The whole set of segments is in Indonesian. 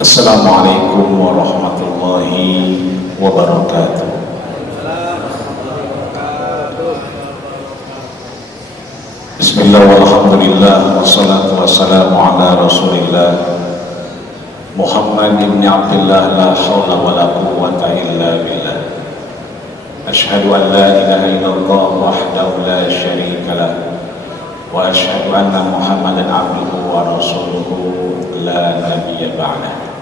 Assalamualaikum warahmatullahi wabarakatuh. Bismillah walhamdulillah wassalatu wassalamu ala rasulillah Muhammad ibn Abdullah la hawla wa la quwwata illa billah. Ashhadu an la ilaha illallah wahdahu la syarika lah wa ashhadu anna Muhammadan abduhu wa rasuluhu la nabiyya ba'dah.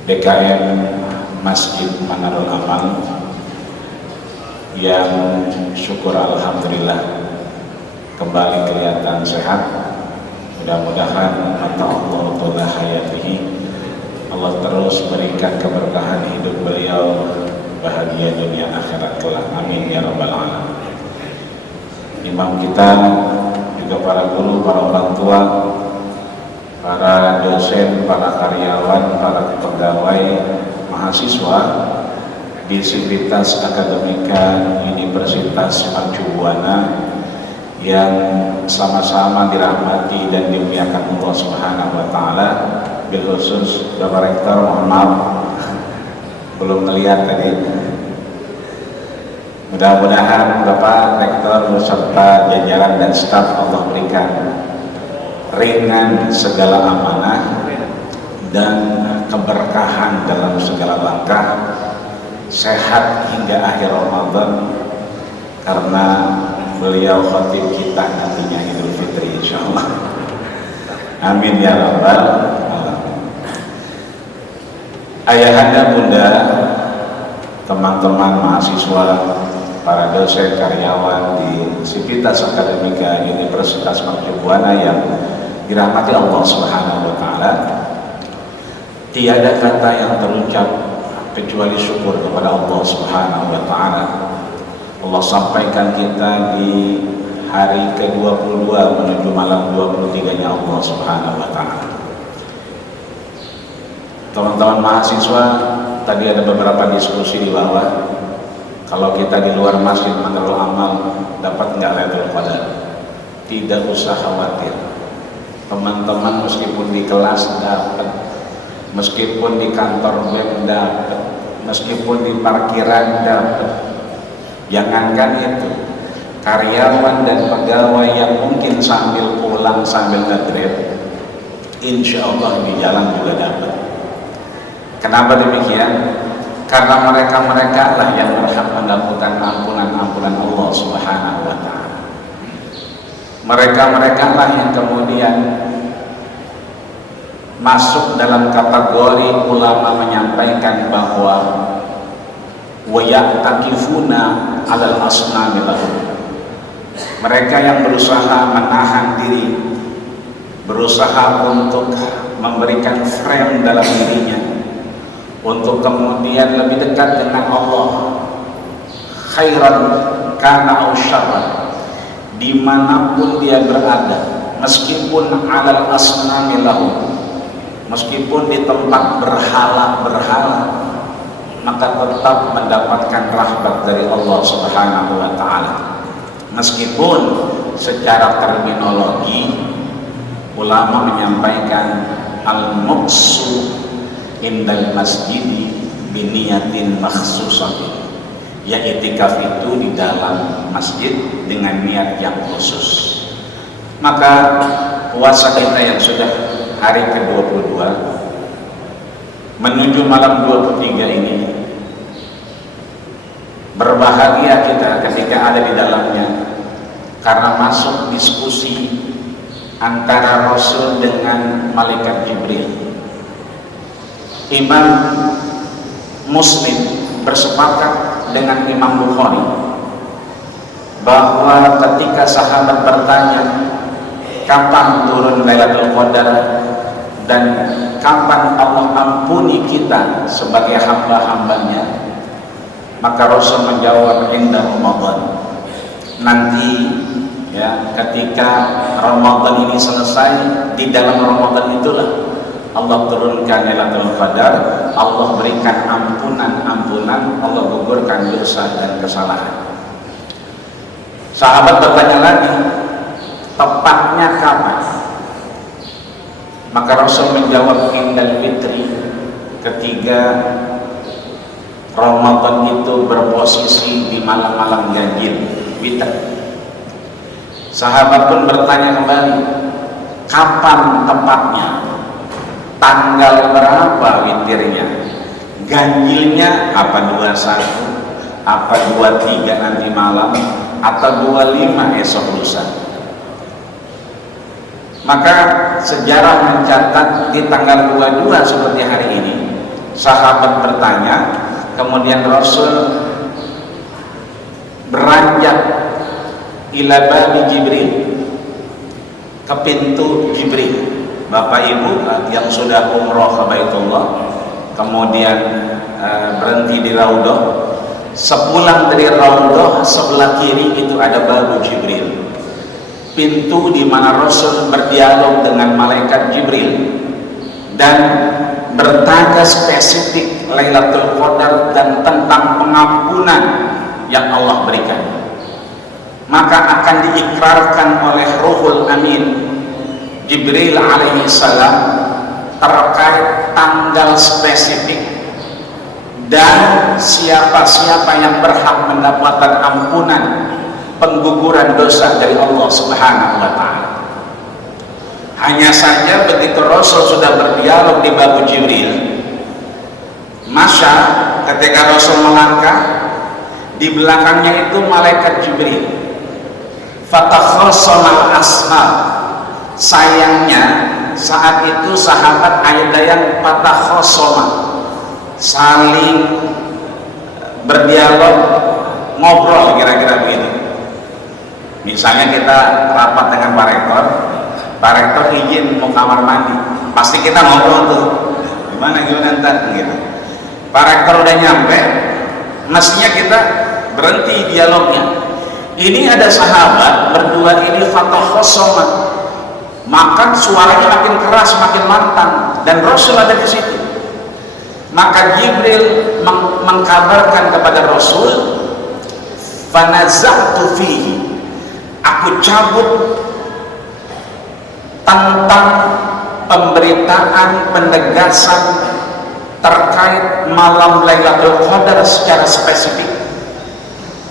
DKM Masjid Manarul Amal yang syukur alhamdulillah kembali kelihatan sehat. Mudah-mudahan mata Allah ta'ala hayatihi, Allah terus berikan keberkahan hidup beliau, bahagia dunia akhirat kelak, amin ya rabbal alamin. Imam kita, juga para guru, para orang tua, para dosen, para karyawan, para pegawai, mahasiswa di Sivitas Akademika Universitas Mercu Buana yang sama-sama dirahmati dan dimuliakan Allah Subhanahu wa taala. Bil khusus Bapak Rektor, mohon maaf belum melihat tadi. Mudah-mudahan Bapak Rektor beserta jajaran dan staf Allah berikan ringan segala amanah dan keberkahan dalam segala langkah, sehat hingga akhir Ramadan, karena beliau khatib kita nantinya Idul Fitri insyaallah. Amin ya rabbal alamin. Ayahanda, bunda, teman-teman mahasiswa, para dosen, karyawan di Sivitas Akademika Universitas Mercu Buana yang dirahmati Allah Subhanahu wa taala, tiada kata yang terucap kecuali syukur kepada Allah Subhanahu wa taala. Allah sampaikan kita di hari ke-22 menuju malam 23-nya Allah Subhanahu wa taala. Teman-teman mahasiswa, tadi ada beberapa diskusi di bawah. Kalau kita di luar Masjid Manarul Amal dapat nggak Lailatul Qadar? Tidak usah khawatir. Teman-teman meskipun di kelas dapat, meskipun di kantor BEM dapat, meskipun di parkiran dapat. Jangankan itu, karyawan dan pegawai yang mungkin sambil pulang sambil nge-grab, insya Allah di jalan juga dapat. Kenapa demikian? Karena mereka-mereka lah yang berhak mendapatkan ampunan Allah Subhanahu wa ta'ala. Mereka-mereka lah yang kemudian masuk dalam kategori ulama menyampaikan bahwa wa ya'takifuna 'alal asnami lahum. Mereka yang berusaha menahan diri, berusaha untuk memberikan frame dalam dirinya untuk kemudian lebih dekat dengan Allah, khairan kana aw syarran, dimanapun dia berada, meskipun 'alal asnami lahum, meskipun di tempat berhala-berhala, maka tetap mendapatkan rahmat dari Allah Subhanahu wa ta'ala. Meskipun secara terminologi ulama menyampaikan al-muqsu indal masjidi biniyatin makhsusatin, ya itikaf itu di dalam masjid dengan niat yang khusus. Maka puasa kita yang sudah hari ke-22 menuju malam 23 ini, berbahagia kita ketika ada di dalamnya, karena masuk diskusi antara Rasul dengan Malaikat Jibril. Imam Muslim bersepakat dengan Imam Bukhari bahwa ketika sahabat bertanya kapan turun Lailatul Qadar dan kapan Allah ampuni kita sebagai hamba-hambanya, maka Rasul menjawab inda Ramadan. Nanti ya, ketika Ramadan ini selesai, di dalam Ramadan itulah Allah turunkan Lailatul Qadar, Allah berikan ampunan, Allah gugurkan dosa dan kesalahan. Sahabat bertanya lagi, tepatnya kapan? Maka Rasul menjawab, indal fitri, ketika Ramadan itu berposisi di malam-malam ganjil, witir. Sahabat pun bertanya kembali, kapan tepatnya, tanggal berapa witirnya, ganjilnya apa 21, apa 23 nanti malam, atau 25 esok lusa. Maka sejarah mencatat di tanggal 22 seperti hari ini, sahabat bertanya, kemudian Rasul beranjak ila babi Jibril, ke pintu Jibril. Bapak Ibu yang sudah umroh ke Baitullah, kemudian berhenti di Raudhah, sepulang dari Raudhah sebelah kiri itu ada babu Jibril, pintu di mana Rasul berdialog dengan malaikat Jibril dan bertanya spesifik Lailatul Qadar dan tentang pengampunan yang Allah berikan. Maka akan diikrarkan oleh Ruhul Amin Jibril alaihi salam terkait tanggal spesifik dan siapa-siapa yang berhak mendapatkan ampunan pengguguran dosa dari Allah Subhanahu wa taala. Hanya saja begitu Rasul sudah berdialog di babu Jibril, maka ketika Rasul melangkah, di belakangnya itu malaikat Jibril. Fatakhassal ashab. Sayangnya saat itu sahabat ada yang fatakhasama, saling berdialog, ngobrol kira-kira begitu. Misalnya kita rapat dengan Pak Rektor izin mau kamar mandi, pasti kita ngobrol tuh, gimana ntar gitu. Pak Rektor udah nyampe, mestinya kita berhenti dialognya. Ini ada sahabat berdua ini fatakhasama, maka suaranya makin keras, makin lantang, dan Rasul ada di situ. Maka Jibril mengkabarkan kepada Rasul, fanaza'tu fihi, aku cabut tentang pemberitaan penegasan terkait malam Lailatul Qadar secara spesifik.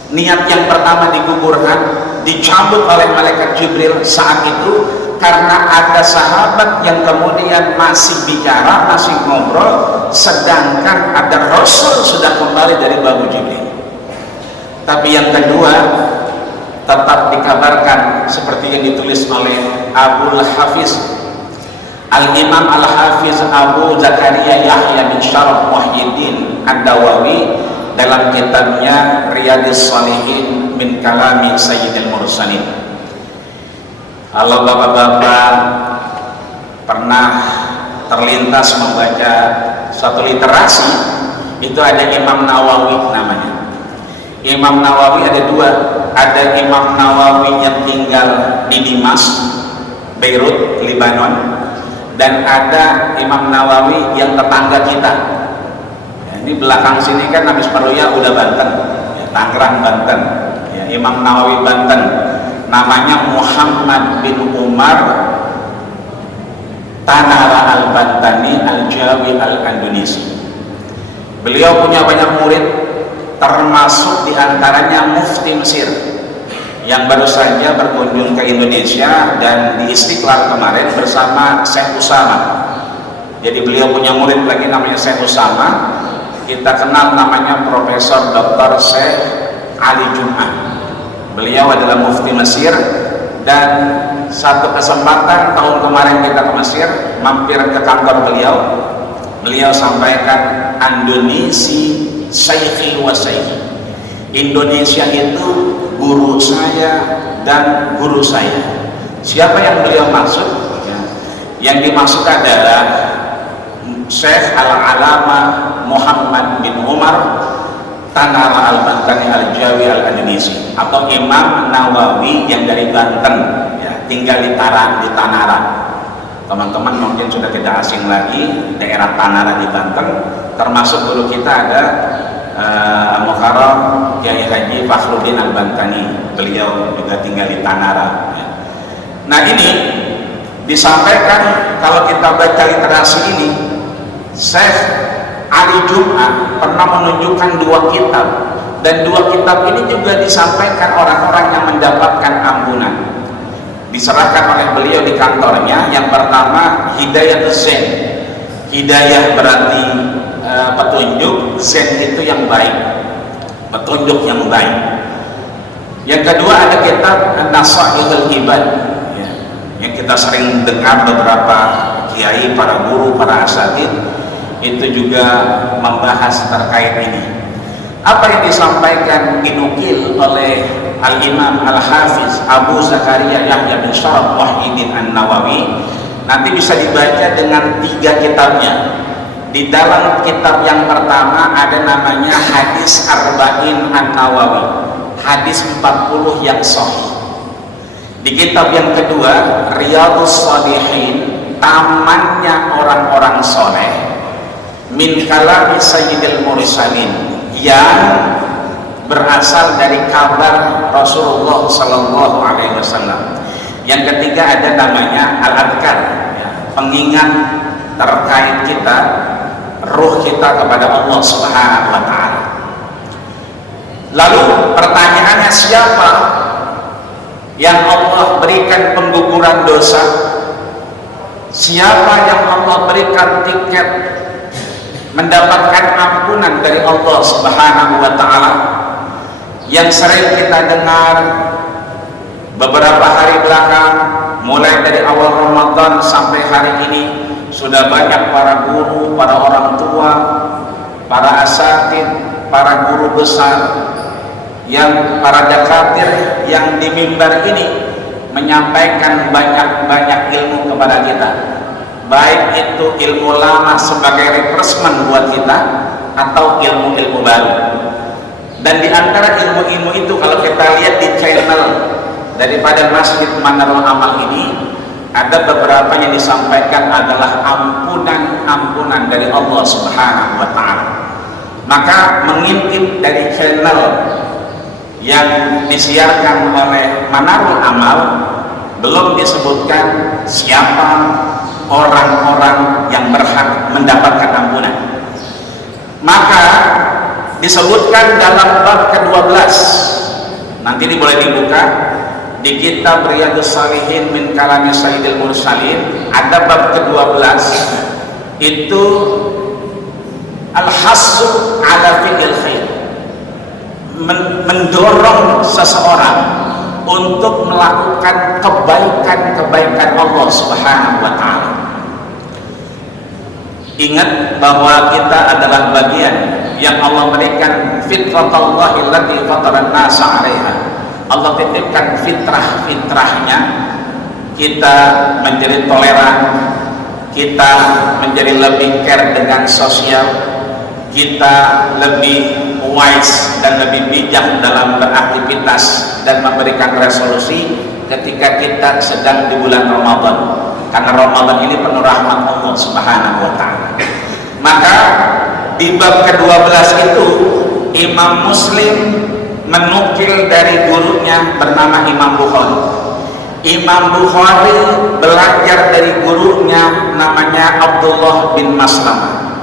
Niat yang pertama digugurkan, dicabut oleh malaikat Jibril saat itu karena ada sahabat yang kemudian masih bicara, masih ngobrol, sedangkan ada Rasul sudah kembali dari babu Jibril. Tapi yang kedua tetap dikabarkan seperti yang ditulis oleh Abul Hafiz Al-Imam Al-Hafiz Abu Zakaria Yahya bin Syaraf Muhyiddin Ad-Dawawi dalam kitabnya Riyadhis Shalihin min Kalami Sayyidil Mursalin. Kalau bapak-bapak pernah terlintas membaca suatu literasi, itu ada Imam Nawawi namanya. Imam Nawawi ada dua, ada Imam Nawawi yang tinggal di Dimas, Beirut, Lebanon, dan ada Imam Nawawi yang tetangga kita. Ya, ini belakang sini kan habis Paruya udah Banten, ya, Tangerang Banten. Ya, Imam Nawawi Banten, namanya Muhammad bin Umar Tanara Al-Bantani Al-Jawi Al-Indonesi. Beliau punya banyak murid, termasuk diantaranya Mufti Mesir yang baru saja berkunjung ke Indonesia dan di Istiqlal kemarin bersama Syekh Usama. Jadi beliau punya murid lagi namanya Syekh Usama, kita kenal namanya Profesor Dr. Syekh Ali Jum'ah. Beliau adalah Mufti Mesir, dan satu kesempatan tahun kemarin kita ke Mesir, mampir ke kantor beliau, beliau sampaikan Indonesia Syekhi wa Syekhi. Indonesia itu guru saya dan guru saya. Siapa yang beliau maksud? Yang dimaksud adalah Syekh Al-Alama Muhammad bin Umar Tanara Al-Bantani Al-Jawi Al-Indonesi, atau Imam Nawawi yang dari Banten, ya, tinggal di Tanara. Teman-teman mungkin sudah tidak asing lagi daerah Tanara di Banten, termasuk dulu kita ada Mukarram Kiai Haji Fakhruddin Al-Bantani, beliau juga tinggal di Tanara. Nah ini Disampaikan kalau kita baca literasi ini, Syekh Ali Jum'ah pernah menunjukkan 2 kitab, dan 2 kitab ini juga disampaikan orang-orang yang mendapatkan ampunan, diserahkan oleh beliau di kantornya. Yang pertama Hidayah Zen, hidayah berarti petunjuk, Zen itu yang baik, petunjuk yang baik. Yang kedua ada kitab Nasaihul Ibad, yang kita sering dengar beberapa kiai, para guru, para asatid itu juga membahas terkait ini. Apa yang disampaikan dinukil oleh Al-Imam Al-Hafiz Abu Zakaria Yahya bin Syaraf Muhyiddin An-Nawawi, nanti bisa dibaca dengan 3 kitabnya. Di dalam kitab yang pertama ada namanya Hadis Arba'in An-Nawawi, hadis 40 yang sahih. Di kitab yang kedua Riyadhus Shalihin, tamannya orang-orang soleh, min kalami sayyidil mursalin, yang berasal dari kabar Rasulullah sallallahu alaihi wasallam. Yang ketiga ada namanya Al-Adhkar, pengingat terkait kita, ruh kita kepada Allah Subhanahu wa taala. Lalu pertanyaannya, siapa yang Allah berikan pengguguran dosa? Siapa yang Allah berikan tiket mendapatkan ampunan dari Allah Subhanahu wa taala? Yang sering kita dengar beberapa hari belakang, mulai dari awal Ramadan sampai hari ini, sudah banyak para guru, para orang tua, para asatid, para guru besar, yang para dakatir yang di mimbar ini menyampaikan banyak-banyak ilmu kepada kita, baik itu ilmu lama sebagai refreshment buat kita atau ilmu-ilmu baru. Dan di antara ilmu-ilmu itu kalau kita lihat di channel daripada Masjid Manarul Amal ini, ada beberapa yang disampaikan adalah ampunan dari Allah Subhanahu wa taala. Maka mengintip dari channel yang disiarkan oleh Manarul Amal, belum disebutkan siapa orang-orang yang berhak mendapatkan ampunan. Maka disebutkan dalam bab ke-12, nanti ini boleh dibuka di kitab Riyadhus Shalihin min kalami sayyidil mursalin, ada bab ke-12 itu al-hassu ala fi'il khair, mendorong seseorang untuk melakukan kebaikan-kebaikan Allah Subhanahu wa taala. Ingat bahwa kita adalah bagian yang Allah berikan fitratallahi allati fataran nasa 'alaiha. Allah titipkan fitrahnya, kita menjadi toleran, kita menjadi lebih care dengan sosial, kita lebih wise dan lebih bijak dalam beraktivitas dan memberikan resolusi ketika kita sedang di bulan Ramadan, karena Ramadan ini penuh rahmat Allah Subhanahu wa taala. Maka di bab ke-12 itu Imam Muslim menukil dari gurunya bernama Imam Bukhari. Imam Bukhari belajar dari gurunya namanya Abdullah bin Maslamah.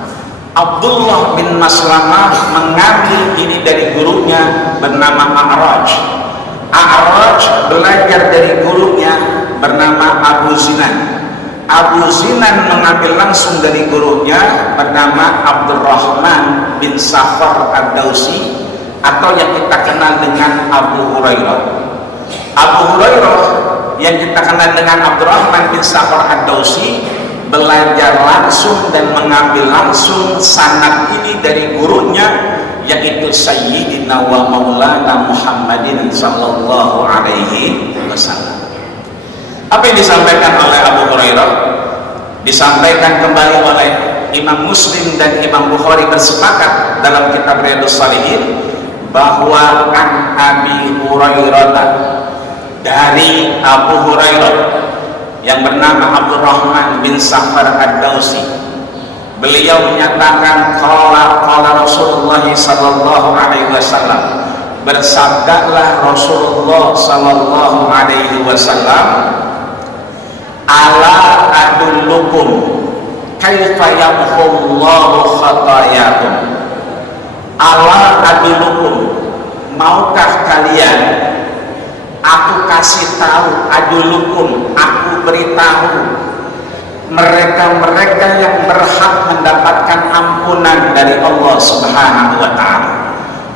Abdullah bin Maslamah mengambil ini dari gurunya bernama A'raj. A'raj belajar dari gurunya bernama Abu Zinan. Abu Zinan mengambil langsung dari gurunya bernama Abdurrahman bin Sakhar Ad-Dausi, atau yang kita kenal dengan Abu Hurairah. Abu Hurairah yang kita kenal dengan Abdurrahman bin Sakhar Ad-Dausi belajar langsung dan mengambil langsung sanad ini dari gurunya, yaitu Sayyidina wa Maulana Muhammadin sallallahu alaihi wasallam. Apa yang disampaikan oleh Abu Hurairah disampaikan kembali oleh Imam Muslim dan Imam Bukhari bersepakat dalam kitab Riyadhus Shalihin bahwa an Abi Hurairah, dari Abu Hurairah yang bernama Abdurrahman bin Sakhar Ad-Dausi, beliau menyatakan qala Rasulullah sallallahu alaihi wasallam, bersabdalah Rasulullah sallallahu alaihi wasallam, ala adullukum kaifa yamhullahu khatayakum. Ala adullukum, maukah kalian aku kasih tahu, adullukum, aku beritahu mereka-mereka yang berhak mendapatkan ampunan dari Allah Subhanahu wa ta'ala,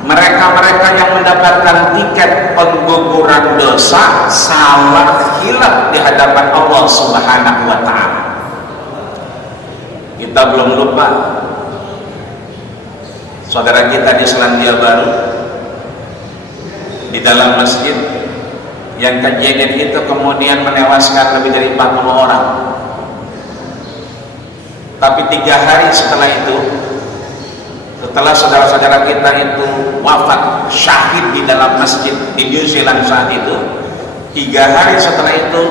mereka-mereka yang mendapatkan tiket pengguguran dosa, salah hilaf di hadapan Allah Subhanahu wa ta'ala. Kita belum lupa saudara kita di Selandia Baru, di dalam masjid, yang kejadian itu kemudian menewaskan lebih dari 40 orang. Tapi 3 hari setelah itu, setelah saudara-saudara kita itu wafat syahid di dalam masjid di New Zealand saat itu, 3 hari setelah itu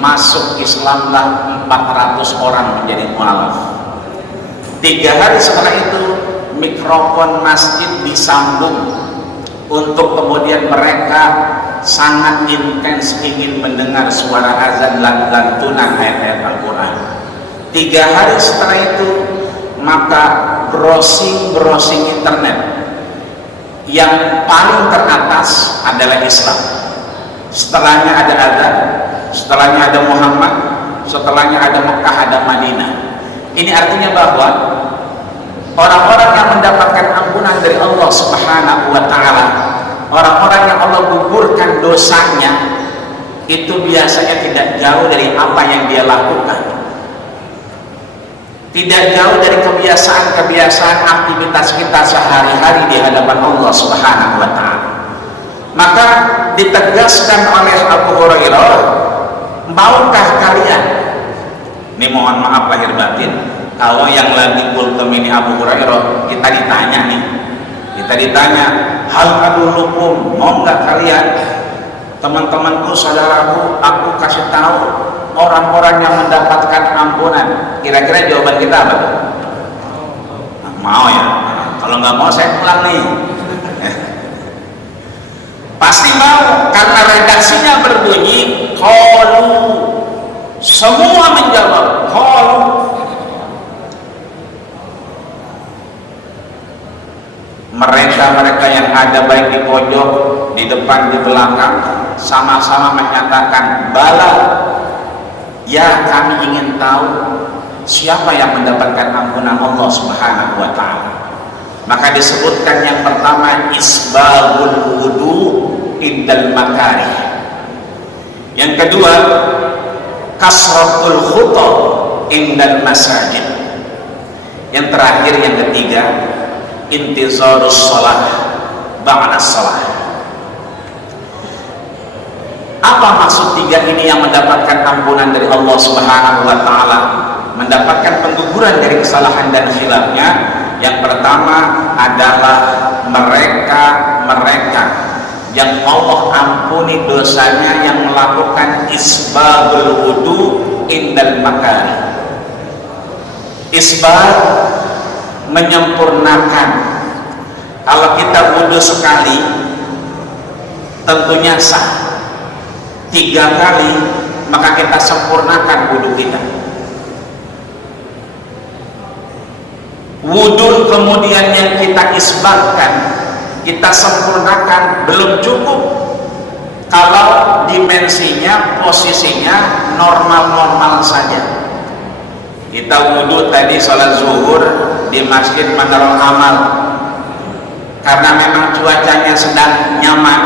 masuk Islamlah 400 orang menjadi mualaf. 3 hari setelah itu mikrofon masjid disambung untuk kemudian mereka sangat intens ingin mendengar suara azan dan lantunan ayat-ayat Al-Quran. 3 hari setelah itu maka browsing internet yang paling teratas adalah Islam, setelahnya ada azan, setelahnya ada Muhammad, setelahnya ada Mekah, ada Madinah. Ini artinya bahwa orang-orang yang mendapatkan ampunan dari Allah Subhanahu wa ta'ala, orang-orang yang Allah gugurkan dosanya, itu biasanya tidak jauh dari apa yang dia lakukan, tidak jauh dari kebiasaan-kebiasaan aktivitas kita sehari-hari di hadapan Allah Subhanahu wa ta'ala. Maka ditegaskan oleh Abu Hurairah, maukah kalian, ini mohon maaf lahir batin kalau yang lagi kultum ini Abu Hurairah, kita ditanya hal adullukum, mau nggak kalian, teman-temanku, saudaraku, aku kasih tahu orang-orang yang mendapatkan ampunan. Kira-kira jawaban kita apa tuh? Mau ya? Kalau nggak mau saya pulang nih. Pasti mau, karena redaksinya berbunyi qalu, semua menjawab qalu. Mereka-mereka yang ada baik di pojok, di depan, di belakang, sama-sama menyatakan bala, ya kami ingin tahu siapa yang mendapatkan ampunan Allah Subhanahu wa ta'ala. Maka disebutkan yang pertama isbagul wudu indal makarih, yang kedua kasratul khuta indal masajid, yang terakhir yang ketiga intizarus shalah ba'da shalah. Apa maksud 3 ini yang mendapatkan ampunan dari Allah Subhanahu wa ta'ala, mendapatkan pengguguran dari kesalahan dan khilafnya? Yang pertama adalah mereka yang Allah ampuni dosanya yang melakukan isbagul wudu indal makari. Isbag menyempurnakan. Kalau kita wudu sekali tentunya sah, 3 kali maka kita sempurnakan wudu kita. Wudu kemudian yang kita isbahkan, kita sempurnakan, belum cukup kalau dimensinya, posisinya normal-normal saja. Kita wudu tadi sholat zuhur di Masjid Manarul Amal, karena memang cuacanya sedang nyaman,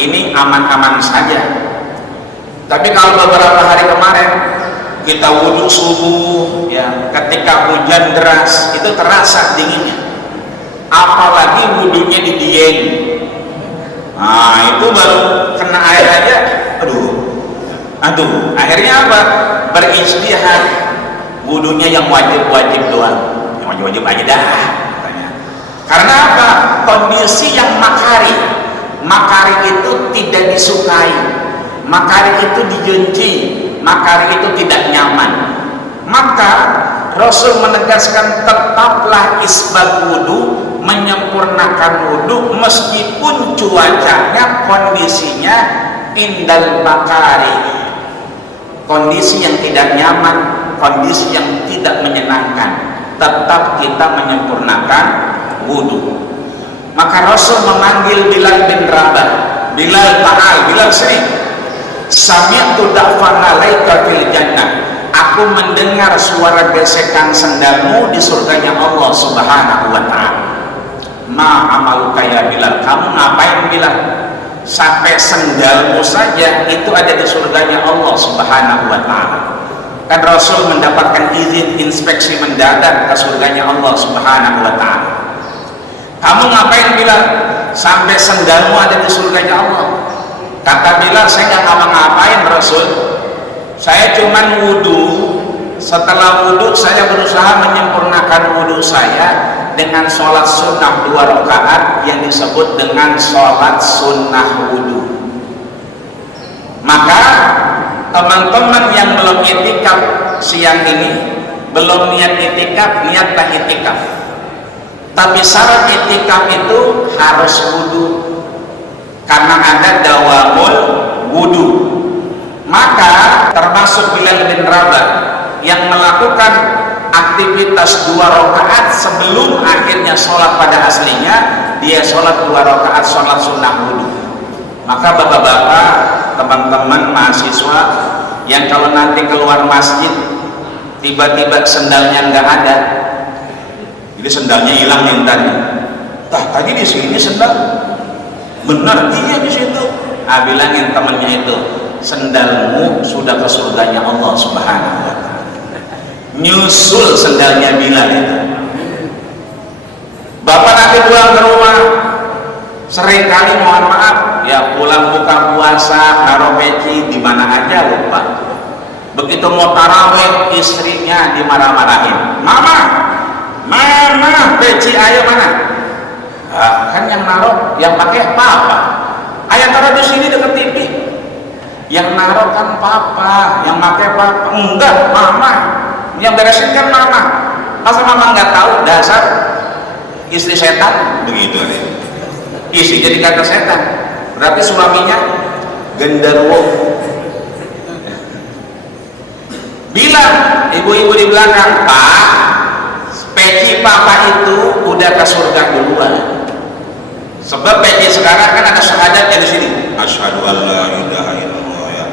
ini aman-aman saja. Tapi kalau beberapa hari kemarin kita wudhu subuh, ya, ketika hujan deras itu terasa dinginnya, apalagi wudhunya di Dieng, nah itu baru kena air aja, aduh, akhirnya apa? Berijtihad, wudhunya yang wajib-wajib doang, yang wajib-wajib aja dah katanya. Karena apa? Kondisi yang makari itu tidak disukai, makari itu dibenci, makari itu tidak nyaman. Maka Rasul menegaskan tetaplah isbag wudu, menyempurnakan wudu meskipun cuacanya, kondisinya indal makari, kondisi yang tidak nyaman, kondisi yang tidak menyenangkan, tetap kita menyempurnakan wudu. Maka Rasul memanggil Bilal bin Rabah, Bilal ta'al, Bilal sini, sami'tu da'fan alaika fil jannah, aku mendengar suara gesekan sendalmu di surganya Allah Subhanahu wa ta'ala. Ma amaluka ya Bilal, kamu ngapain Bilal? Sampai sendalmu saja itu ada di surganya Allah Subhanahu wa ta'ala. Kan Rasul mendapatkan izin inspeksi mendadak ke surganya Allah Subhanahu wa ta'ala. Kamu ngapain Bilal? Sampai sendalmu ada di surganya Allah. Kata Bilal, saya nggak ngapa-ngapain Rasul, saya cuman wudu. Setelah wudu saya berusaha menyempurnakan wudu saya dengan sholat sunnah 2 rakaat yang disebut dengan sholat sunnah wudu. Maka teman-teman yang belum itikaf siang ini, belum niat itikaf, niatlah itikaf. Tapi syarat itikaf itu harus wudu, karena ada dawamul wudu. Maka termasuk Bilal bin Rabah yang melakukan aktivitas 2 rakaat sebelum akhirnya sholat pada aslinya, dia sholat 2 rakaat sholat sunnah wudu. Maka bapak-bapak, teman-teman mahasiswa yang kalau nanti keluar masjid tiba-tiba sendalnya nggak ada, jadi sendalnya hilang yang tadi, tadi di sini sendal, benar iya di situ. Bilangin temennya itu, sendalmu sudah ke surganya Allah Subhanahu wa ta'ala. Nyusul sendalnya Bilal itu. Bapak nanti pulang ke rumah, seringkali mohon maaf ya, pulang buka puasa naruh peci di mana aja lupa. Begitu mau tarawih istrinya dimarah-marahin, mama peci ayah mana? Kan yang naruh, yang pakai papa. Ayah taruh di sini dekat TV. Yang naruh kan papa, yang pakai papa. Enggak, mama. Yang beresin kan mama. Masa mama nggak tahu dasar istri setan begitu? Isi jadi kata setan. Berarti suaminya genderuwo. Bilang ibu-ibu di belakang, Pak, peci papa itu udah ke surga duluan. Sebab peci sekarang kan ada syahadatnya di sini. Asyhadu an la ilaha illallah ya.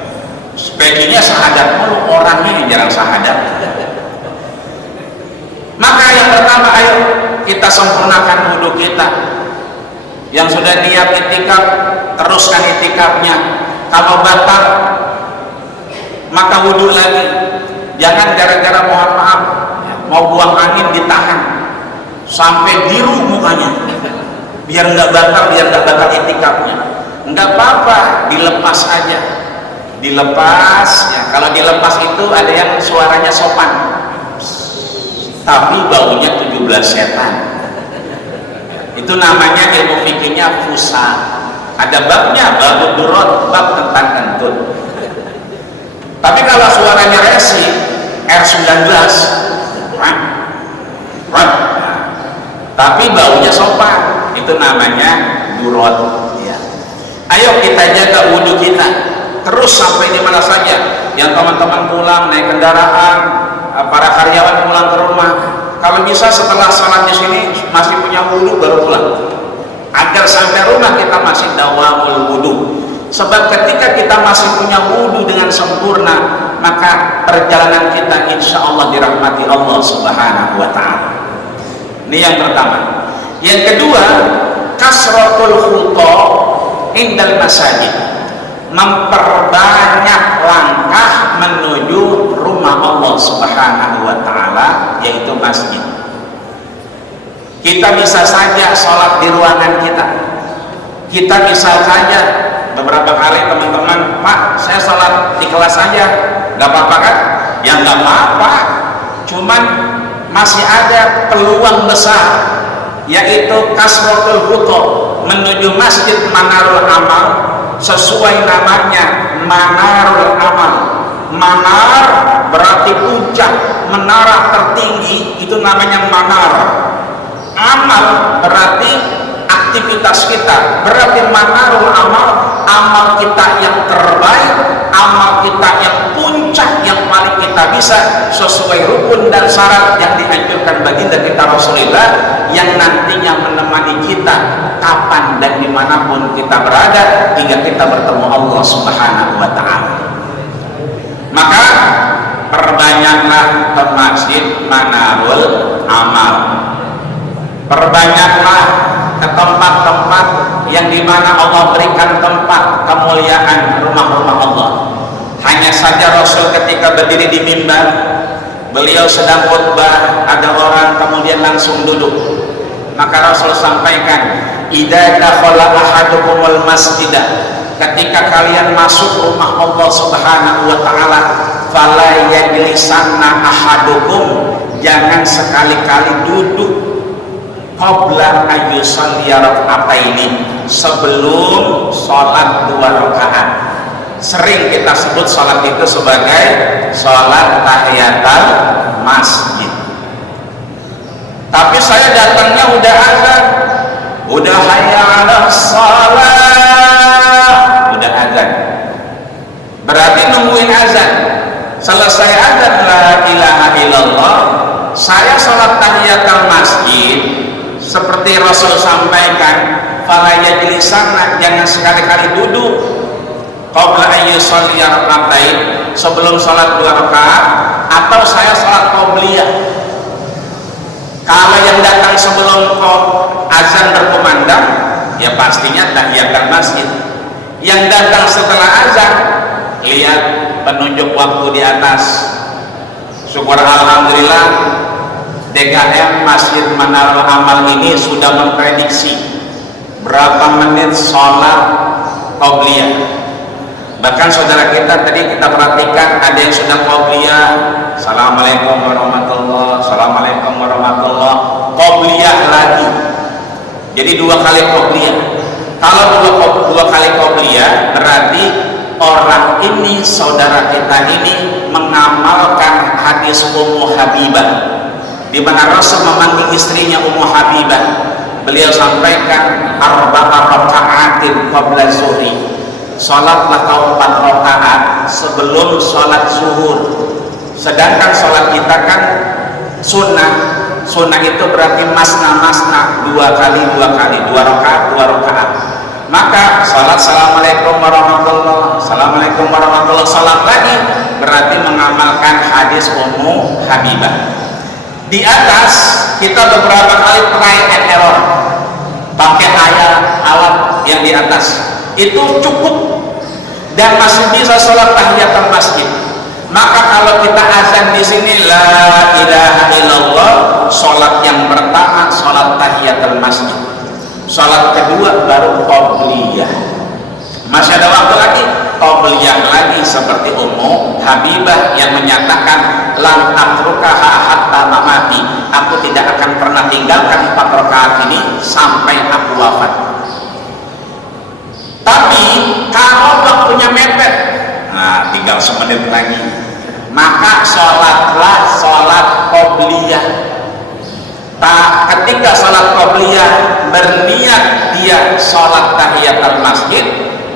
Pecinya syahadat mulu, orangnya yang jarang syahadat. Maka yang pertama, ayo kita sempurnakan wudu kita. Yang sudah niat itikaf, teruskan itikafnya. Kalau batal, maka wudu lagi. Jangan gara-gara mohon maaf mau buang angin ditahan sampai biru mukanya, biar nggak batal itikafnya. Nggak apa-apa, dilepas aja, dilepas ya. Kalau dilepas itu ada yang suaranya sopan, tapi baunya 17 setan. Itu namanya ilmu fikihnya fusa. Ada babnya, bab durot, bab tentang kentut. Tapi kalau suaranya resi, R19, tapi baunya sopan, itu namanya durot ya. Ayo kita jaga wudhu kita terus sampai di mana saja. Yang teman-teman pulang naik kendaraan, para karyawan pulang ke rumah, kalau bisa setelah salat di sini masih punya wudhu baru pulang, agar sampai rumah kita masih dawamul wudhu. Sebab ketika kita masih punya wudhu dengan sempurna, maka perjalanan kita insya Allah dirahmati Allah Subhanahu wa ta'ala. Ini yang pertama. Yang kedua, kasratul khuta indal masajid, memperbanyak langkah menuju rumah Allah Subhanahu wa ta'ala, yaitu masjid. Kita bisa saja sholat di ruangan kita. Kita bisa saja beberapa kali teman-teman, Pak, saya sholat di kelas aja, nggak apa-apa kan? Ya nggak apa-apa, cuman masih ada peluang besar, yaitu kasratul khuta, menuju masjid Manarul Amal. Sesuai namanya, Manarul Amal. Manar berarti puncak, menara tertinggi, itu namanya manar. Amal berarti aktivitas kita, berarti Manarul Amal, amal kita yang terbaik, amal kita yang puncak bisa sesuai rukun dan syarat yang dianjurkan baginda kita Rasulullah yang nantinya menemani kita kapan dan dimanapun kita berada hingga kita bertemu Allah Subhanahu wa ta'ala. Maka perbanyaklah ke masjid Manarul Amal, perbanyaklah ke tempat-tempat yang dimana Allah berikan tempat kemuliaan rumah-rumah Allah. Hanya saja Rasul ketika berdiri di mimbar, beliau sedang khutbah, ada orang kemudian langsung duduk, maka Rasul sampaikan, idza dakhala ahadukumul masjidah, ketika kalian masuk rumah Allah Subhanahu wa ta'ala, fala yajlisanna ahadukum, jangan sekali-kali duduk qabla ayyusalliya rak'ataini, sebelum sholat 2 rakaat. Sering kita sebut sholat itu sebagai sholat tahiyatul masjid. Tapi saya datangnya udah azan, udah hayya 'alas shalah, udah azan, berarti nungguin azan. Selesai azan la ilaha illallah, saya sholat tahiyatul masjid seperti Rasul sampaikan, fala yajlisanna, jangan sekali-kali duduk qabla ayyusalli rak'atain, sebelum sholat 2 rakaat, atau saya sholat qobliyah. Kalau yang datang sebelum azan berkumandang, ya pastinya tahiyatul masjid. Yang datang setelah azan, lihat penunjuk waktu di atas. Syukur alhamdulillah, DKM Masjid Manarul Amal ini sudah memprediksi berapa menit sholat qobliyah. Bahkan saudara kita tadi kita perhatikan ada yang sudah qobliyah, assalamualaikum warahmatullah, assalamualaikum warahmatullah, qobliyah lagi. Jadi 2 kali qobliyah. Kalau 2 kali qobliyah berarti orang ini, saudara kita ini mengamalkan hadis Ummu Habibah, di mana Rasul memanggil istrinya Ummu Habibah. Beliau sampaikan arba'a raka'atin qabla zuhri, sholatlah kau 4 rakaat sebelum sholat zuhur. Sedangkan sholat kita kan sunnah. Sunnah itu berarti masna-masna, 2 kali 2 rakaat 2 rakaat. Maka sholat assalamualaikum warahmatullah, assalamualaikum warahmatullah, sholat lagi, berarti mengamalkan hadis Ummu Habibah. Di atas kita beberapa kali try and error pakai alat yang di atas, itu cukup dan masih bisa sholat tahiyatul masjid. Maka kalau kita azan di sini la ilaha illallah, sholat yang pertama sholat tahiyatul masjid, sholat kedua baru qobliyah. Masih ada waktu lagi, qobliyah lagi seperti Ummu Habibah yang menyatakan lan atrukaha hatta mamati, aku tidak akan pernah tinggalkan 4 rakaat ini sampai aku wafat. Tapi kalau waktunya mepet, nah tinggal semenit lagi, maka sholatlah sholat qobliyah. Ketika sholat qobliyah berniat dia sholat tahiyatul masjid,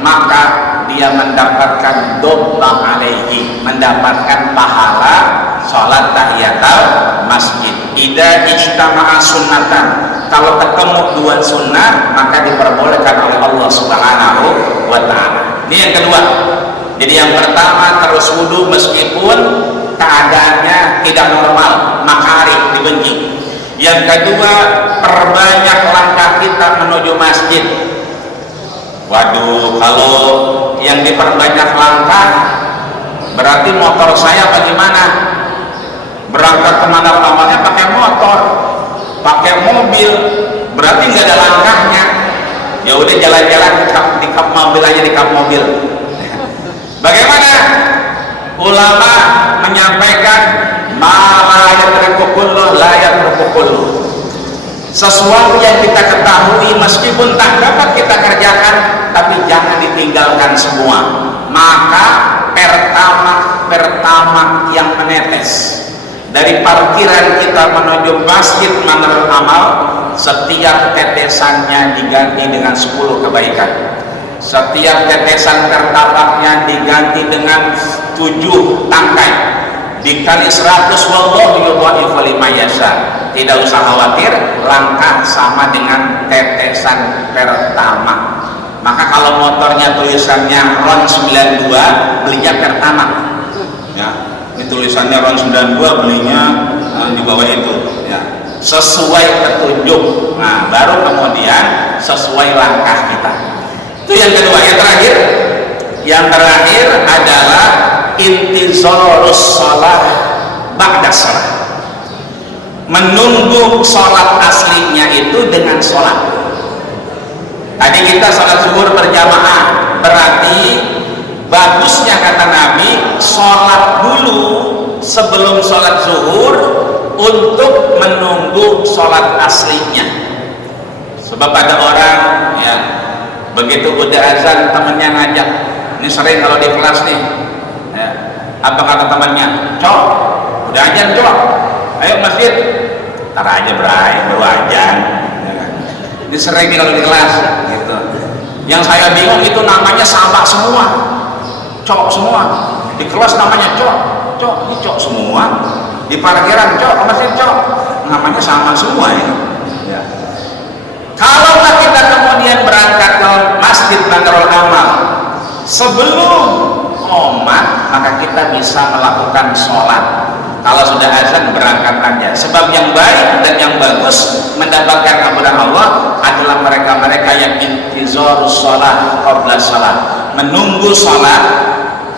maka dia mendapatkan dobla alaihi, mendapatkan pahala sholat tahiyatul masjid. Idza ijtama'a sunnatan, kalau ketemu 2 sunnah maka diperbolehkan oleh Allah Subhanahu wa ta'ala. Ini yang kedua. Jadi yang pertama terus wudu meskipun keadaannya tidak normal, makari, dibenci. Yang kedua, perbanyak langkah kita menuju masjid. Waduh, kalau yang diperbanyak langkah berarti motor saya bagaimana? Berangkat kemana namanya pakai motor, pakai mobil, berarti nggak ada langkahnya. Ya udah jalan-jalan di kap mobil aja, di kap mobil. Bagaimana? Ulama menyampaikan la yatrukullu, sesuatu yang kita ketahui meskipun tak dapat kita kerjakan, tapi jangan ditinggalkan semua. Maka pertama yang menetes dari parkiran kita menuju Masjid Manarul Amal, setiap tetesannya diganti dengan 10 kebaikan. Setiap tetesan tertapaknya diganti dengan 7 tangkai. dikali 100 wallahu yudha'ifu liman yasha. Tidak usah khawatir, langkah sama dengan tetesan pertama. Maka kalau motornya tulisannya RON 92, belinya pertama ya. Ini tulisannya RON 92, belinya di bawah itu ya, sesuai petunjuk. Nah baru kemudian sesuai langkah kita. Itu yang kedua. Yang terakhir adalah intizarus shalah ba'da shalah, menunggu sholat aslinya itu dengan sholat. Tadi kita sholat zuhur berjamaah, berarti bagusnya kata Nabi sholat dulu sebelum sholat zuhur untuk menunggu sholat aslinya. Sebab ada orang ya, begitu udah azan temennya ngajak, ini sering kalau di kelas nih ya, apa kata temannya, cok udah azan cok, ayo masjid. Ntar aja berai, baru azan ya kan? Ini sering nih kalau di kelas gitu. Yang saya bingung itu namanya sama semua, cok semua di kelas namanya cok, ini cok semua, di parkiran cok, masjid cok, namanya sama semua ini ya. Kalau kita kemudian berangkat ke Masjid Badrul Amal sebelum qomat, maka kita bisa melakukan sholat. Kalau sudah azan berangkat aja. Sebab yang baik dan yang bagus mendapatkan ampunan Allah adalah mereka-mereka yang intizarus sholat qabla sholat, menunggu sholat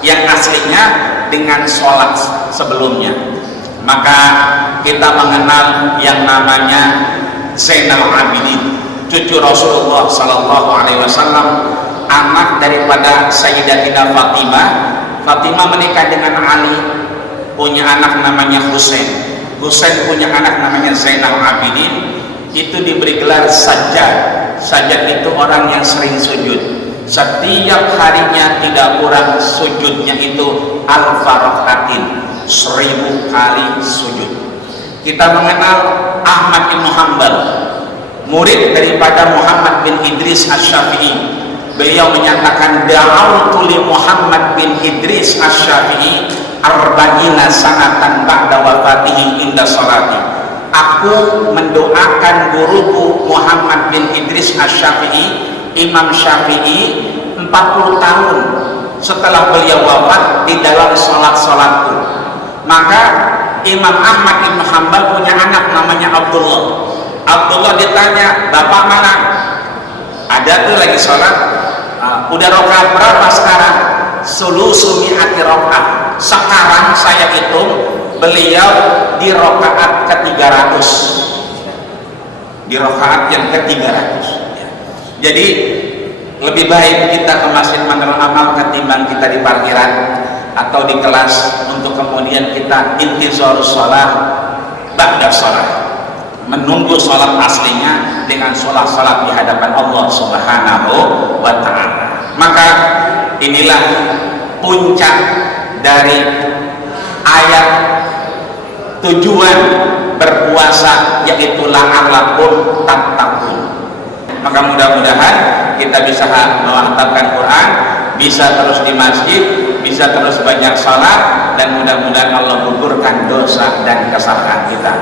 yang aslinya dengan sholat sebelumnya. Maka kita mengenal yang namanya Zainal Abidin, cucu Rasulullah Sallallahu Alaihi Wasallam, anak daripada Sayyidatina Fatimah. Fatimah menikah dengan Ali, punya anak namanya Husain. Husain punya anak namanya Zainal Abidin. Itu diberi gelar Sajjad. Sajjad itu orang yang sering sujud. Setiap harinya tidak kurang sujudnya itu alfa rakaatin, 1000 kali sujud. Kita mengenal Ahmad bin Hanbal, murid daripada Muhammad bin Idris Asy-Syafi'i. Beliau menyatakan da'autu li Muhammad bin Idris Asy-Syafi'i arba'ina sanatan ba'da wafatihi inda sholati. Aku mendoakan guruku Muhammad bin Idris Asy-Syafi'i, Imam Syafi'i, 40 tahun setelah beliau wafat di dalam sholat-sholatku. Maka Imam Ahmad bin Hanbal punya anak namanya Abdullah. Abdullah ditanya, bapak mana? Ada tuh lagi sholat. Udah rakaat berapa sekarang? Sulusu mi'ati rakaat. Sekarang saya hitung beliau di rakaat ke-300. Di rakaat yang ke-300. Jadi lebih baik kita ke Masjid Badrul Amal ketimbang kita di parkiran atau di kelas, untuk kemudian kita intizarus shalah ba'da shalah, menunggu sholat aslinya dengan sholat-sholat di hadapan Allah Subhanahu wa ta'ala. Maka inilah puncak dari ayat tujuan berpuasa, yaitu la'allakum tattaqun. Maka mudah-mudahan kita bisa menghafalkan Quran, bisa terus di masjid, bisa terus banyak sholat, dan mudah-mudahan Allah gugurkan dosa dan kesalahan kita.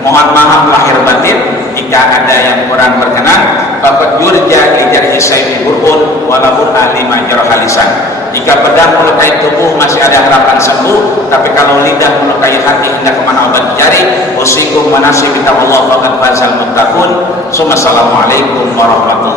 Mohon maaf lahir batin jika ada yang kurang berkenan. Faqad yurja li jarhi sayfi burun walau alima jarha lisan. Jika pedang melukai tubuh masih ada harapan sembuh, tapi kalau lidah melukai hati hendak kemana obat jari. Usikum wa nafsi bi taqwallah faqad fazal muttaqun. Assalamualaikum warahmatullahi